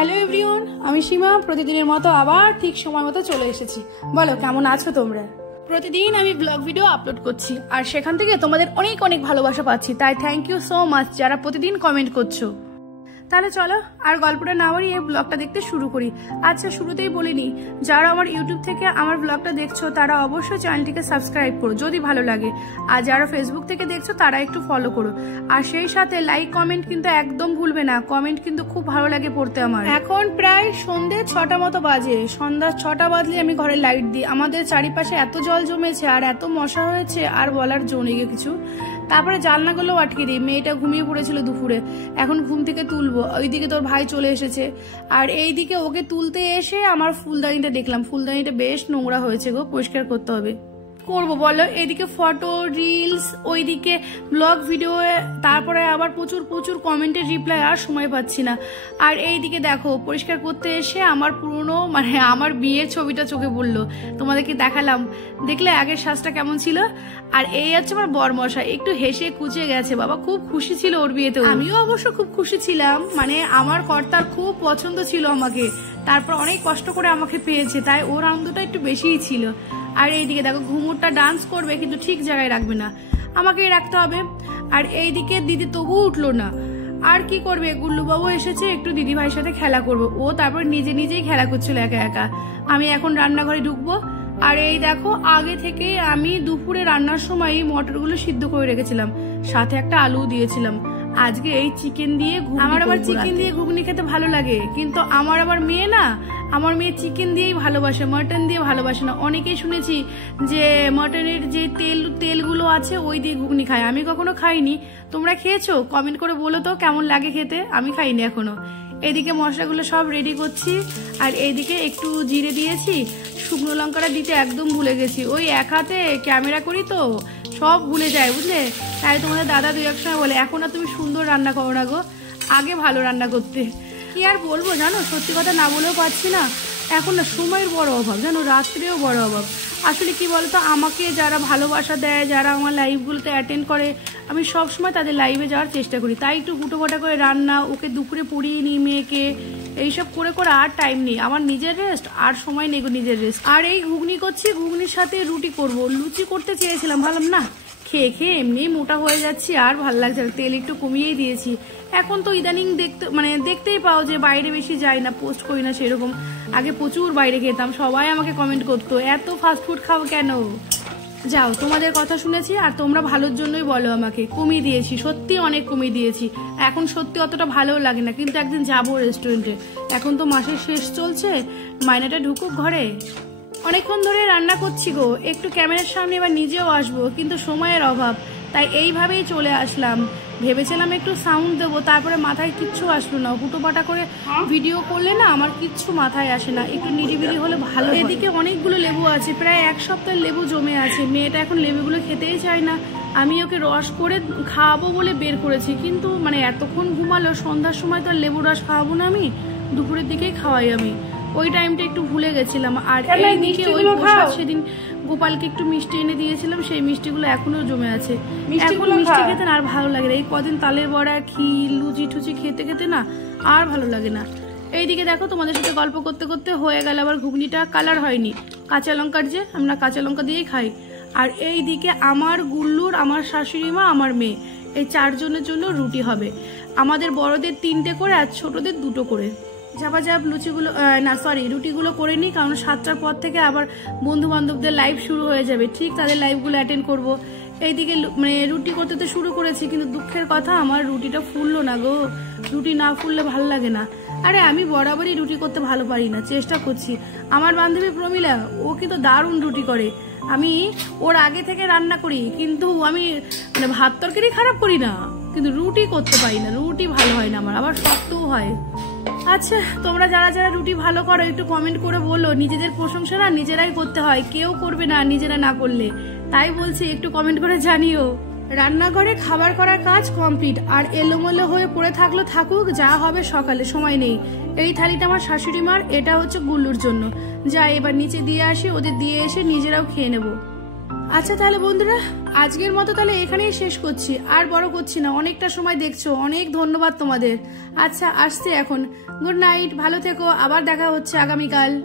Hello everyone, আমি সীমা প্রতিদিনের মতো আবার ঠিক সময় মতো চলে এসেছি। বলো কেমন আছো তোমরা? প্রতিদিন আমি ব্লগ ভিডিও আপলোড করছি আর সেখান থেকে তোমাদের অনেক অনেক ভালোবাসা পাচ্ছি, তাই থ্যাংক ইউ সো মাচ যারা প্রতিদিন কমেন্ট করছো। তাহলে চলো আর গল্পটা না বাড়িয়ে ব্লগটা দেখতে শুরু করি। আচ্ছা, শুরুতেই বলিনি, যারা আমার ইউটিউব থেকে আমার ব্লগটা দেখছো তারা অবশ্যই চ্যানেলটিকে সাবস্ক্রাইব করো যদি ভালো লাগে, আর যারা ফেসবুক থেকে দেখছো তারা একটু ফলো করো, আর সেই সাথে লাইক কমেন্ট কিন্তু একদম ভুলবে না। কমেন্ট কিন্তু খুব ভালো লাগে পড়তে আমার। এখন প্রায় সন্ধ্যে 6টা মতো বাজে। সন্ধ্যা 6টা বাজলে আমি ঘরে লাইট দিই। আমাদের চারিপাশে এত জল জমেছে আর এত মশা হয়েছে আর বলার জো নেই কিছু। তারপরে জানলাগুলো আটকে দিই। মেয়েটা ঘুমিয়ে পড়েছিল দুপুরে, এখন ঘুম থেকে তুলবো। ওইদিকে তোর ভাই চলে এসেছে, আর এইদিকে ওকে তুলতে এসে আমার ফুলদানিটা দেখলাম। ফুলদানিটা বেশ নোংরা হয়েছে গো, পরিষ্কার করতে হবে। করবো বলো, এইদিকে ফটো রিলস, ওইদিকে ব্লগ ভিডিও, তারপরে আবার প্রচুর প্রচুর কমেন্টের রিপ্লাই, আর সময় পাচ্ছি না। আর এইদিকে দেখো পরিষ্কার করতে এসে আমার পুরনো আমার বিয়ের ছবিটা চোখে পড়লো, তোমাদেরকে দেখালাম। দেখলে আগের সাজটা কেমন ছিল। আর এই হচ্ছে আমার বরমশা, একটু হেসে কুচিয়ে গেছে। বাবা খুব খুশি ছিল ওর বিয়েতে, আমিও অবশ্য খুব খুশি ছিলাম। আমার কর্তার খুব পছন্দ ছিল আমাকে, তারপর অনেক কষ্ট করে আমাকে পেয়েছে, তাই ওর আনন্দটা একটু বেশিই ছিল। আর এইদিকে দেখো ঘুমুরটা ডান্স করবে কিন্তু ঠিক জায়গায় রাখবে না, আমাকেই রাখতে হবে। আর এইদিকে দিদি তবুও উঠলো না। আর কি করবে, গুল্লু বাবু এসেছে, একটু দিদি ভাইয়ের সাথে খেলা করবো। ও তারপর নিজে নিজেই খেলা করছিল একা একা। আমি এখন রান্নাঘরে ঢুকবো। আর এই দেখো আগে থেকে আমি দুপুরে রান্নার সময় মটরগুলো সিদ্ধ করে রেখেছিলাম, সাথে একটা আলু দিয়েছিলাম। আজকে এই চিকেন দিয়ে, আমার আবার চিকেন দিয়ে ঘুগনি খেতে ভালো লাগে, কিন্তু আমার আবার মেয়ে না, আমার মেয়ে চিকেন দিয়েই ভালোবাসে, মটন দিয়ে ভালোবাসে না। অনেকেই শুনেছি যে মটনের যে তেলগুলো আছে ওই দিয়ে ঘুগনি খায়, আমি কখনো খাইনি। তোমরা খেয়েছো? কমেন্ট করে বলো তো কেমন লাগে খেতে। আমি খাইনি এখনো। এদিকে মশলাগুলো সব রেডি করছি, আর এইদিকে একটু জিরে দিয়েছি। শুকনো লঙ্কাটা দিতে একদম ভুলে গেছি, ওই এক হাতে ক্যামেরা করি তো সব ভুলে যায় বুঝলে। তাই তোমাদের দাদা দুই এক সময় বলে, এখন আর তুমি সুন্দর রান্না করো না গো, আগে ভালো রান্না করতে। কি আর বলবো জানো, সত্যি কথা না বলেও পারছি না। এখন না সময়ের বড় অভাব জানো, রাত্রেও বড় অভাব। আসলে কি বলতো, আমাকে যারা ভালোবাসা দেয়, যারা আমার লাইভগুলোতে অ্যাটেন্ড করে, আমি সবসময় তাদের লাইভে যাওয়ার চেষ্টা করি। তাই একটু হুটোপাটা করে রান্না, ওকে দুপুরে পড়িয়ে নিই মেয়েকে, এইসব করে করে আর টাইম নেই আমার নিজের রেস্ট, আর সময় নেই নিজের রেস্ট। আর এই ঘুগনি করছি, ঘুগনির সাথে রুটি করব। লুচি করতে চেয়েছিলাম, ভাবলাম না, খেয়ে খেয়ে এমনি মোটা হয়ে যাচ্ছি, আর ভাল লাগছে না, তেল একটু কমিয়েই দিয়েছি। এখন তো ইদানিং দেখতেই পাও যে বাইরে বেশি যাই না, পোস্ট করি না সেরকম। আগে প্রচুর বাইরে খেতাম, সবাই আমাকে কমেন্ট করতো এত ফাস্টফুড খাও কেন। যাও, তোমাদের কথা শুনেছি আর তোমরা ভালোর জন্যই বলো আমাকে। কমিয়ে দিয়েছি, সত্যি অনেক কমিয়ে দিয়েছি। এখন সত্যি অতটা ভালোও লাগে না, কিন্তু একদিন যাবো রেস্টুরেন্টে। এখন তো মাসের শেষ চলছে, মাইনেটা ঢুকুক ঘরে। অনেকক্ষণ ধরে রান্না করছি গো, একটু ক্যামেরার সামনে এবার নিজেও আসবো, কিন্তু সময়ের অভাব, তাই এইভাবেই চলে আসলাম। ভেবেছিলাম একটু সাউন্ড দেবো, তারপরে মাথায় কিচ্ছু আসলো না। হুটোপাটা করে ভিডিও করলে না আমার কিচ্ছু মাথায় আসে না, একটু নিরিবিলি হলে ভালো। এদিকে অনেকগুলো লেবু আছে, প্রায় এক সপ্তাহের লেবু জমে আছে। মেয়েটা এখন লেবুগুলো খেতেই চায় না। আমি ওকে রস করে খাওয়াবো বলে বের করেছি, কিন্তু এতক্ষণ ঘুমালো, সন্ধ্যার সময় তো আর লেবু রস খাওয়াবো না, আমি দুপুরের দিকেই খাওয়াই। আমি ওই টাইমটা একটু ভুলে গেছিলাম। আর এইদিকে ওই সেদিন গোপালকে একটু মিষ্টি এনে দিয়েছিলাম, সেই মিষ্টিগুলো এখনো জমে আছে। এখন মিষ্টি খেতে না আর ভালো লাগে না। এই কদিন তালের বড়া, ক্ষীর, লুচি টুচি খেতে খেতে না আর ভালো লাগে না। এইদিকে দেখো তোমাদের সাথে গল্প করতে করতে হয়ে গেল আবার ঘুগনিটা। কালার হয়নি, কাঁচা লঙ্কার যে আমরা কাঁচা লঙ্কা দিয়েই খাই। আর এইদিকে আমার গুল্লুর, আমার শাশুড়ি মা, আমার মেয়ে, এই 4 জনের জন্য রুটি হবে। আমাদের বড়দের 3টে করে আর ছোটদের 2টো করে। ঝাপাঝাপ রুটিগুলো করে নিই, কারণ 7টার পর থেকে আবার বন্ধু বান্ধবদের লাইভ শুরু হয়ে যাবে, ঠিক তাদের লাইভগুলো অ্যাটেন্ড করবো। এইদিকে রুটি করতে তো শুরু করেছি, কিন্তু দুঃখের কথা আমার রুটিটা ফুললো না গো। রুটি না ফুললে ভালো লাগে না। আরে আমি বরাবরই রুটি করতে ভালো পারি না, চেষ্টা করছি। আমার বান্ধবী প্রমিলা, ও কিন্তু দারুণ রুটি করে। আমি ওর আগে থেকে রান্না করি, কিন্তু আমি ভাত তরকারি খারাপ করি না, কিন্তু রুটি করতে পারি না। রুটি ভালো হয় না আমার, আবার শক্তও হয়। আচ্ছা, তোমরা যারা যারা রুটি ভালো করো একটু কমেন্ট করে বলো। নিজেদের প্রশংসা না নিজেরাই করতে হয়, কেউ করবে না নিজেরা না করলে। তাই বলছি একটু কমেন্ট করে জানিও। রান্নাঘরে খাবার করার কাজ কমপ্লিট, আর এলোমেলো হয়ে পড়ে থাকলো থাকুক, যা হবে সকালে, সময় নেই। এই থালিটা আমার শাশুড়ি মার, এটা হচ্ছে গুল্লুর জন্য। যা এবার নিচে দিয়ে আসি, ওদের দিয়ে এসে নিজেরাও খেয়ে নেবো। আচ্ছা তাহলে বন্ধুরা আজকের মতো তাহলে এখানেই শেষ করছি, আর বড় করছি না, অনেকটা সময় দেখছো, অনেক ধন্যবাদ তোমাদের। আচ্ছা আসছি এখন, গুড নাইট, ভালো থেকো, আবার দেখা হচ্ছে আগামীকাল।